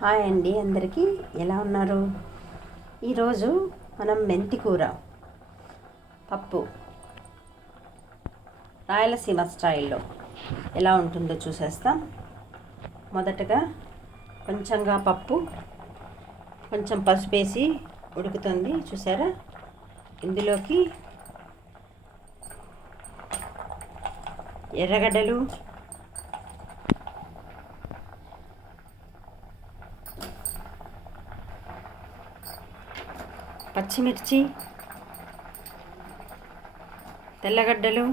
Hi అండి అందరికీ. ఎలా ఉన్నారు? ఈరోజు మనం మెంతి కూర పప్పు రాయలసీమ స్టైల్లో ఎలా ఉంటుందో చూసేస్తాం. మొదటగా కొంచెంగా పప్పు కొంచెం పసుపు వేసి ఉడుకుతుంది. చూసారా? ఇందులోకి ఎర్రగడ్డలు పచ్చిమిర్చి తెల్లగడ్డలు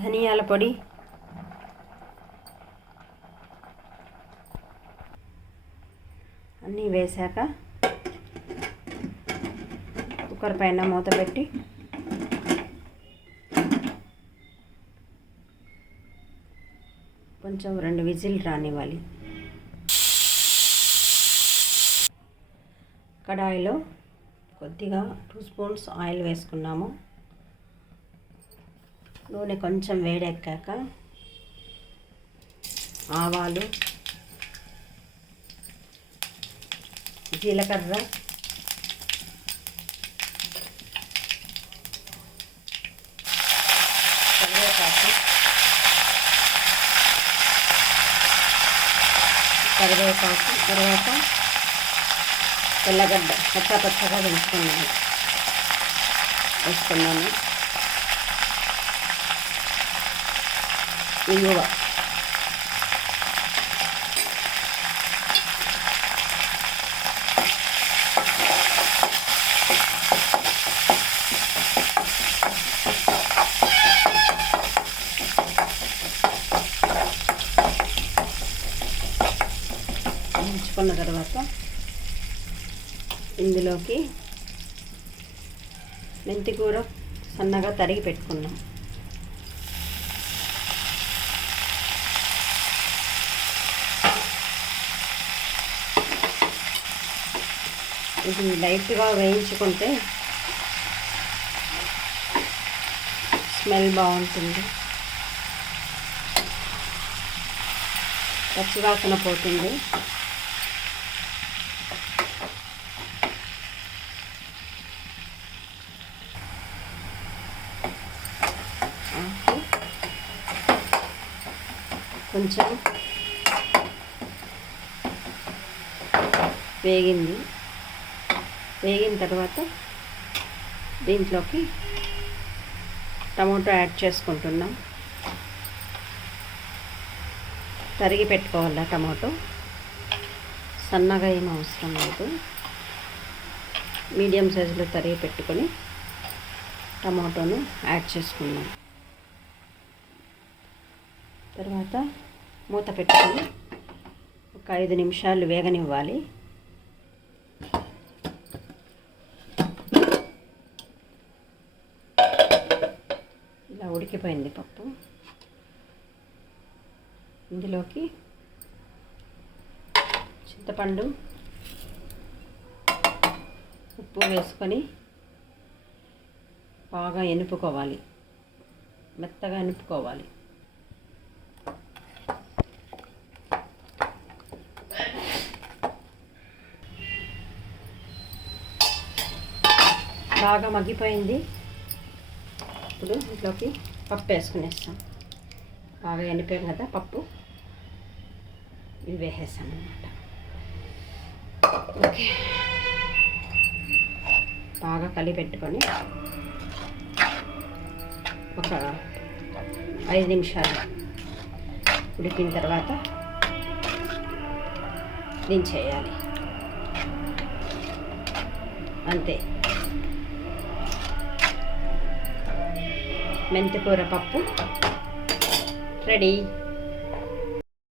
ధనియాల పొడి అన్నీ వేశాక కుక్కర్ పైన మూత పెట్టి కొంచెం రెండు విజిల్ రానివ్వాలి. కడాయిలో కొద్దిగా టూ స్పూన్స్ ఆయిల్ వేసుకున్నాము. నూనె కొంచెం వేడెక్కాక ఆవాలు జీలకర్ర కరివేపాకు కరివేపాకు తర్వాత తెల్లగడ్డ పచ్చ పచ్చగా పెంచుకున్నాను వేసుకున్నాను. ఇంగువ ఉంచుకున్న తర్వాత ఇందులోకి మెంతి కూర సన్నగా తరిగి పెట్టుకున్నాం ఇది లైట్గా వేయించుకుంటే స్మెల్ బాగుంటుంది. పచ్చివాసన పోతుంది. కొంచెం వేగింది. వేగిన తర్వాత దీంట్లోకి టమాటో యాడ్ చేసుకుంటున్నాం. తరిగి పెట్టుకోవాలా టమాటో? సన్నగా ఏం అవసరం లేదు. మీడియం సైజులో తరిగి పెట్టుకొని టమాటోను యాడ్ చేసుకున్నాం తర్వాత మూత పెట్టుకొని ఒక ఐదు నిమిషాలు వేగనివ్వాలి. ఇలా ఉడికిపోయింది పప్పు. ఇందులోకి చింతపండు ఉప్పు వేసుకొని బాగా ఎనుపుకోవాలి. మెత్తగా ఎనుపుకోవాలి. బాగా మగ్గిపోయింది. ఇప్పుడు ఇంట్లోకి పప్పు వేసుకునేస్తాం. బాగా ఎండిపోయాం కదా పప్పు. ఇవి వేసేస్తాం అనమాట ఓకే. బాగా కలిపి పెట్టుకొని ఒక ఐదు నిమిషాలు ఉడికిన తర్వాత దించేయాలి. అంతే. మెంతికూర పప్పు. రెడీ